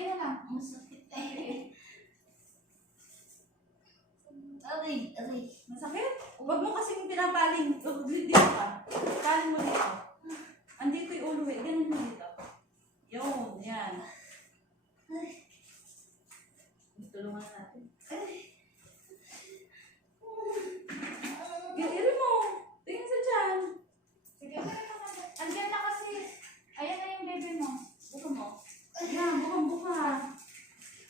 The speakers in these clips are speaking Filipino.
konti na lang. Masakit eh. Aray. Masakit? Huwag mo kasing pinapaling. Dito ka. Paling mo dito. Andito yung ulo eh. Ganun mo dito. Yun, yan. Tulungan natin. Iri mo. Tingin sa dyan. Sige, andyan na kasi. Ayan na yung baby mo. Buka mo. Yan, buka.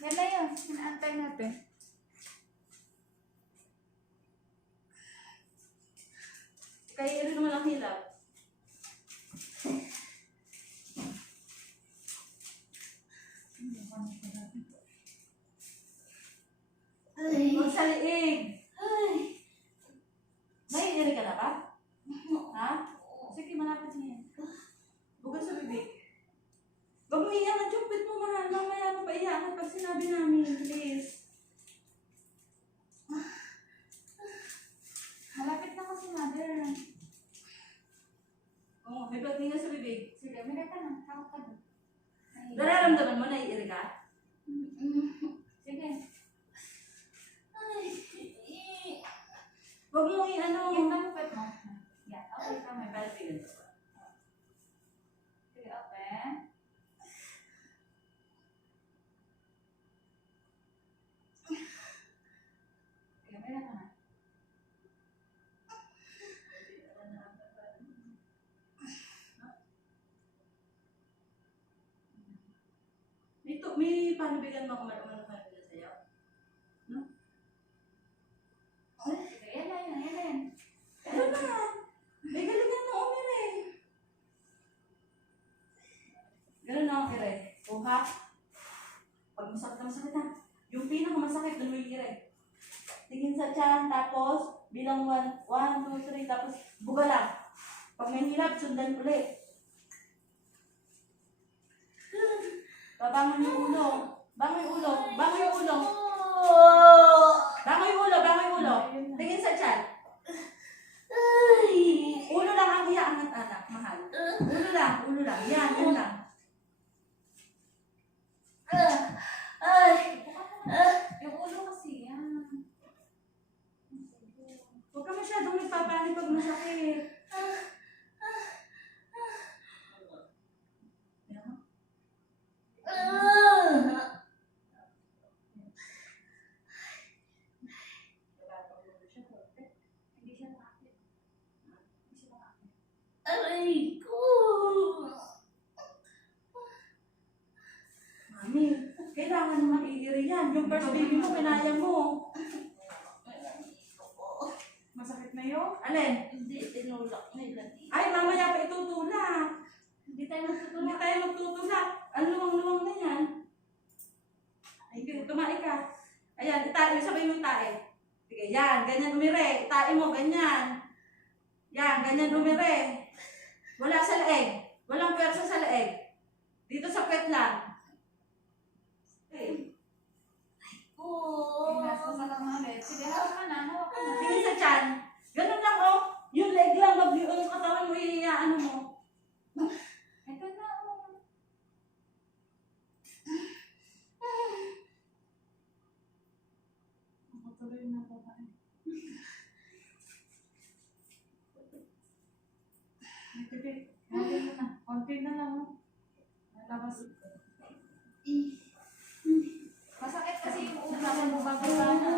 Yan na yun. Sinaantay natin. Kaya iri naman ang hilap. Huwag sa liig. May iri ka na ba? Ha? Sige, malapit na yan. Bukas sa bibig. Huwag mo iangat yung pit mo, mahal. Mamaya mo pa iangat pag sinabi namin. Please. Malapit na kasi, mother. Oo, may pagtingin sa bibig. Sige, may ka na. Takot ka doon. Nararamdaman mo na iiri ka? Sige. Huwag mo i-ano. Yung malupit mo. Yan, okay ka may Palapigin ko. Sige, open. Sige, may ka na. May panubigan mo kung ano panubigan sa'yo? No? Sige, yan na yun. Ano na? May galingan mo umiri. Ganun na ako kire. Kuha. Pag masakit na. Yung pinakamasakit, doon mo yung kire. Tingin sa tiyan, tapos bilang 1, 2, 3, tapos buga lang. Pag may hilap, sundan ulit. Babangon yung ulo. Bangon yung ulo. Bangon yung ulo. Bangon yung ulo. Bangon yung ulo. Tingin sa tiyan. Ulo lang ang iaangat, anak. Mahal. Ulo lang. Yan, yun lang. Yung ulo kasi, yan. Huwag ka masyadong nagpapanik pag masakit. Hindi siya makakit. Aray ko! Mami, kailangan naman iiri yan. Yung first baby mo, kinaya mo. Masakit na yun? Alin? Hindi, tinulak nila. Ay, mamaya pa itutulak. Hindi tayo Hindi magtutulak. tayo magtutulak. Ang luwang-luwang na yan. Ay, tumae ka. Ayan, itae. Sabay mo itae. Sige, yan. Ganyan umire. Itae mo, ganyan. Yan, ganyan umire. Wala sa leeg. Walang pwersa sa leeg. Dito sa pet lang. Okay. Nasa sa lang ulit. Sige, hawak ka na. Tingin sa tiyan. Ganun lang, oh. Yung leg lang, wag yung katawan mo, ano mo. Ito na, oh. Tuloy na po ba? Konti na lang, oh. Nalabas. Masakit kasi yung ulo ko bumababa na.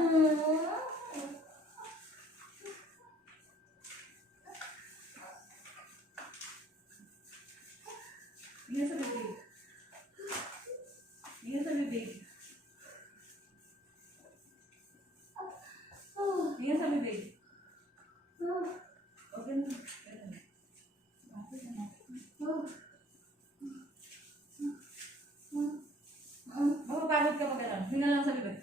Tingin sa bibig. Tingin sa bibig. Tingin sa bibig. Okay na. Mapapagod ka pa gano'n. Hinga lang sa bibig.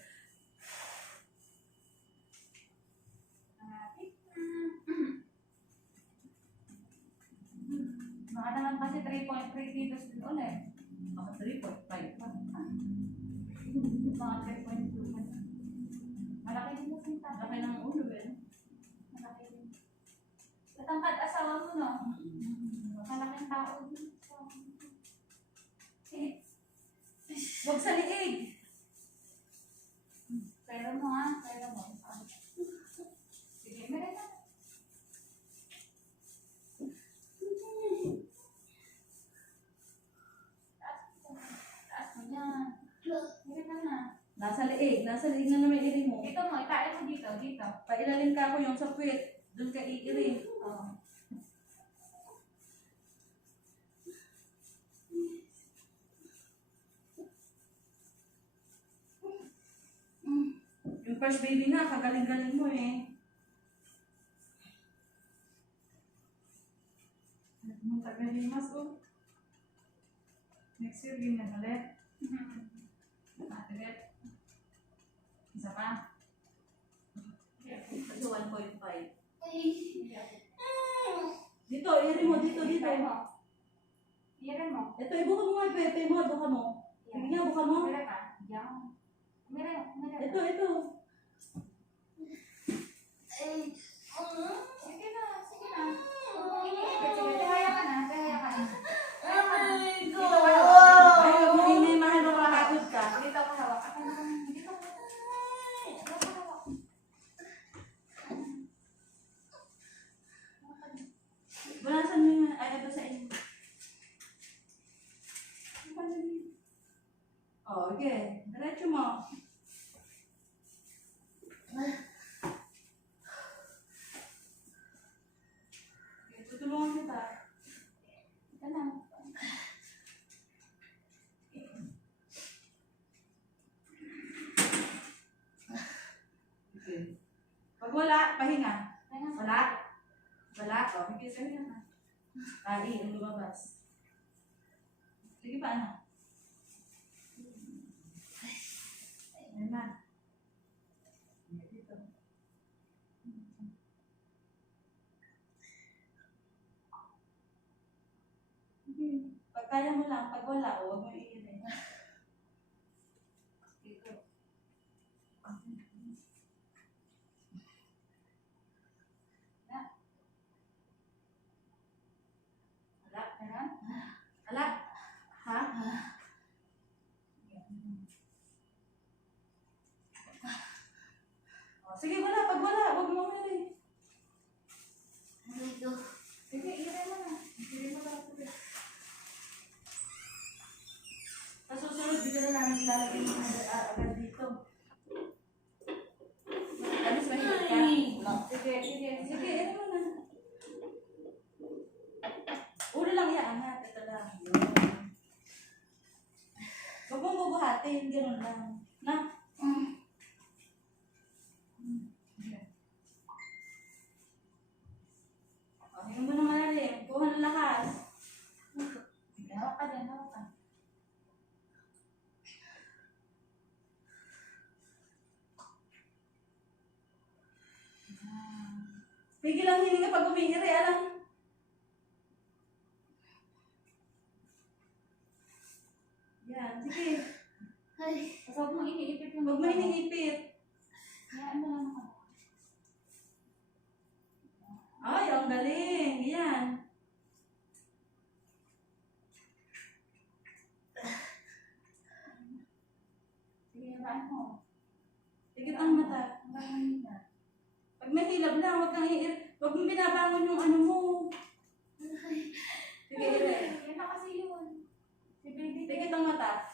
Baka naman kasi 3.3 kilos din ulit. Baka 3.5. Mga 3.2. Malaki din yung sinta. Laki ng ulo eh. Malaki din. Tatangkad asawa mo, no? Malaking tao din. Huwag sa liig. Pero mo ha, pero mo. Sige, meron na. Taas mo yan. Meron na. Nasa liig na naman iri mo. Dito mo, itae mo dito, dito. Pailalim ka ako yung sa puwit. Doon ka iiri. Oo. Yung first baby nga, kagaling-galing mo eh. Magtagalimas o. Next year, ganyan ulit. Matilit. Isa pa. Kasi 1.5. Ay. Dito, iri mo, dito. Itae mo. Iyan mo. Ito, ibuka mo nga, pepe mo, buka mo. Sige nga, buka mo. Meron ka. Diyan. Meron. Ito. Ay. Sige na. Huwag mong iniipit. Sige, tihaya ka na. Aray ko. Ay, huwag mo inimahan mo makakagod ka. Dito ka hawak. Dito ka. Dito ka hawak. Banasan mo yun. Ay, ito sa inyo. Oh, okay. Diretso mo. Okay, tutulungan kita. Ito na. Okay. Pag wala, pahinga. Ayan. Wala. Oh, hindi sa'yo na. Tali, ang lumabas. Sige pa, ano? Ayan na. Dito. Pag kaya mo lang, pag wala, huwag mo iirin. Dito. Wala. Meron? Wala. Ha? Oh, sige, wala. Pag wala, huwag mo iirin. Aray ko. Sige, iyan mo na. Iyan mo na. Sa susunod, dito na namin ilalagay yung agad dito. Alis, mahirap ka. Sige. Sige, ano mo na. Ulo lang yan, ha? Ito lang. Huwag mong bubuhatin, gano'n lang. Na? Hinga mo na malalim. Kuha ng lakas. Hawak ka din, hawak ka. Pigil ang hininga pag umiiri, alam. Yan, sige. Ay. Tapos huwag mong iniipit yung Huwag mo iniipit. Hayaan mo lang ako. Ay, ang galing. Yan. Sige, hayaan mo. Tikit ang mata. Hanggang manila. Pag may hilab lang, huwag kang huwag mong binabangon yung ano mo. Sige, ire. Yan na kasi yun. Si baby. Tikit ang mata.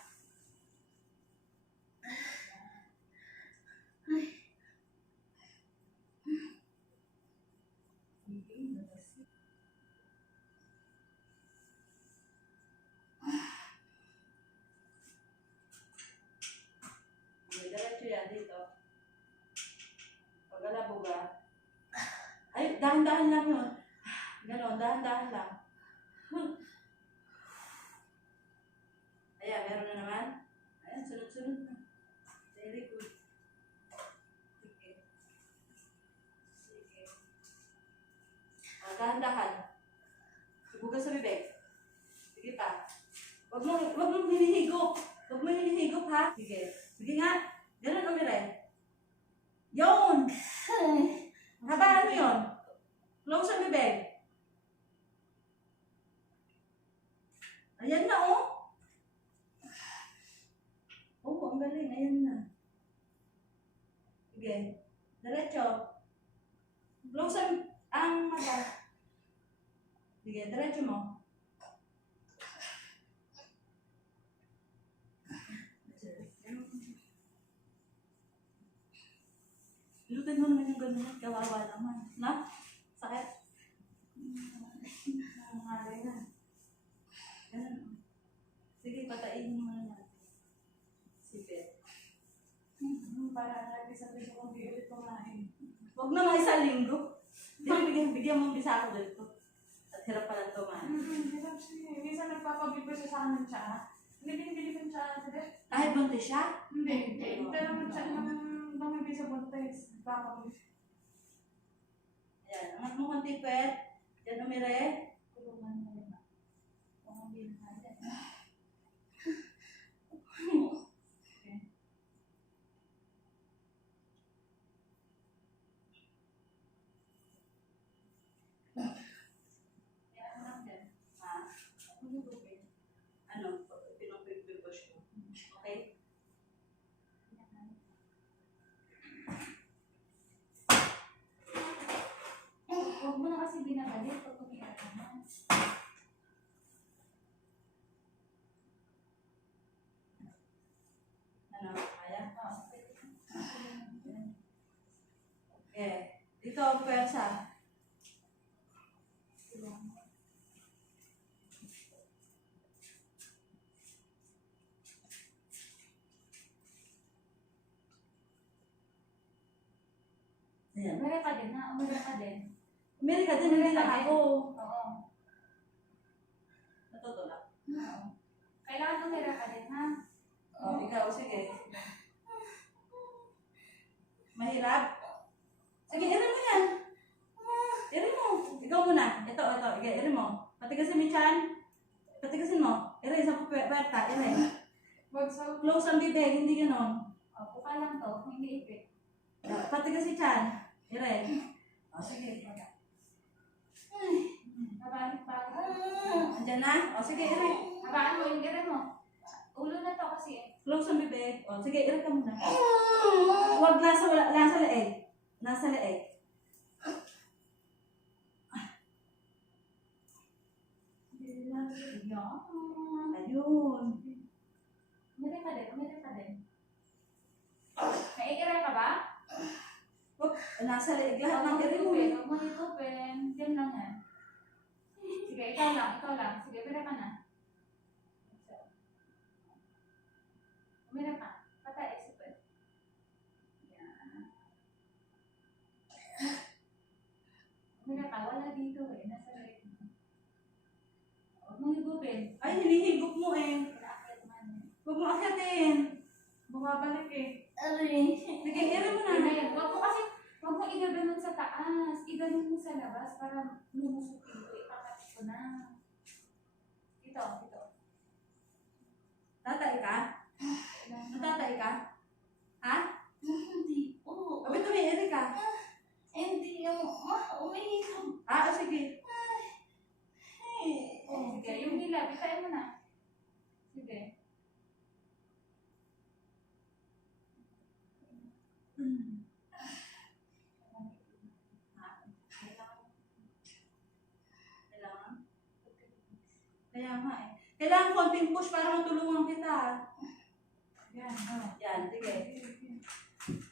May diretso yan dito. Pag alabo ba? Ay, dahan-dahan lang yun. Ganon, dahan-dahan lang. Ayan, meron na naman. Ayan, sunod-sunod na. Very good. Sige. Sige. Dahan-dahan. Subukan sa bibig. Sige pa. Huwag mong hinihigop. Huwag mo hinihigop, ha? Sige. Sige nga. Ganun, umire. Yun! Habaan mo yun. Close ang bibig. Ayan na, oh. ang galing. Ayan na. Sige. Diretso. Close ang mata. Sige, diretso mo. Lutin mo naman yung ganun. Kawawa naman. Na? Sakit? Nangangalay na. Ganun. Sige, patayin mo na natin. Sige. Para lagi sabihin ko kung di ulit kumain. Huwag na mga isang linggo. Bigyan mo bisa ako dito. At hirap pala ito, man. Hirap siya. Minsan nagpapabigay siya sa amin siya. Hindi ko siya. Kahit buntis siya? Hindi. Pero siya naman bumibig sa buntis. Nagpapabigay. Ayan, angat mo konti, Pet. Yan, umire. Tulungan mo yun. Pumabigay na yan. Yan, angat yan. Ha? Ano? Pinong-push ko. Okay? Huwag mo na kasi binabalik pag umiiyak ka na. Ano? Kaya? Okay. Dito, pwersa. Ayan. Umira ka din ha, umira ka din. Umiri ka din, hindi lang ako. Oo. Natutulak. Oo. Kailangan umira ka din ha. Oh, ikaw, sige. Mahirap? Sige, irin mo yan. Irin mo. Ikaw muna. Ito. Sige, irin mo. Patigasin mo yung tiyan. Patigasin mo. Irin sa puwerta. Irin. Wag sa Close ang bibig, hindi ganon. O, buka lang to, hindi ipit. Patigasin tiyan. Irin. O, sige. Habaan pa. Andyan na? O, sige, irin. Habaan mo yung gira mo. Ulo na to kasi eh. Close ang bibig. O, sige, irin ka muna. Huwag nasa leeg. Nasa leeg. Ayun. Umira ka din, umira ka din. Naiiray ka ba? Huwag, nasa leeg lahat ng Huwag mo irin mo. hitupin, huwag mo hitupin. Diyan lang yan. Sige, ikaw lang. Sige, umira ka na. Umira ka. Patay, super. Yan. Umira ka, wala dito eh. Nasa leeg mo. Huwag mo hitupin. Ay, hinihigop mo eh. Pinaakyat man eh. Huwag mo akyatin. bumabalik eh. Sige, irin mo Yun na na. yun. Huwag mo igaganon sa taas. Iganon mo sa labas para lumusok dito. Ipakat ko na. Ito. Tatay ka? Natatay ka? Ha? Hindi po. Abi, tumiiri ka. Hindi yung umiinom. Ah, sige. Sige, yung hila. Bitain mo na. Sige. Kailangan? Kaya nga eh. Kailangan konting push para matulungan kita. Yan, oh. Yan, sige.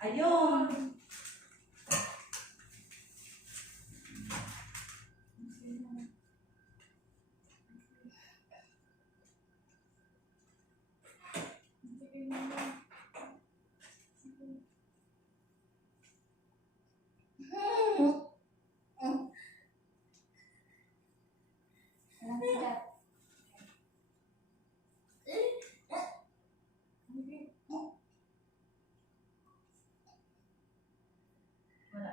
Ayun. Alam sila. Wala.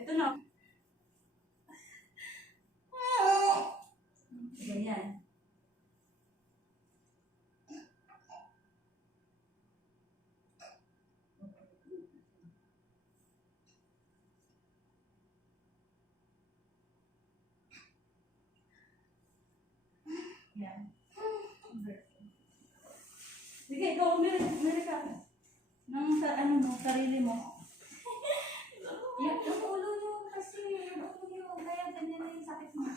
Ito na. Ganyan. Yan. Sige, ikaw umiri ka. Nang sa ano mo, sarili mo. Yung ulo yung kasi, yung ulo yung, kaya ganyan na yung sakit mo.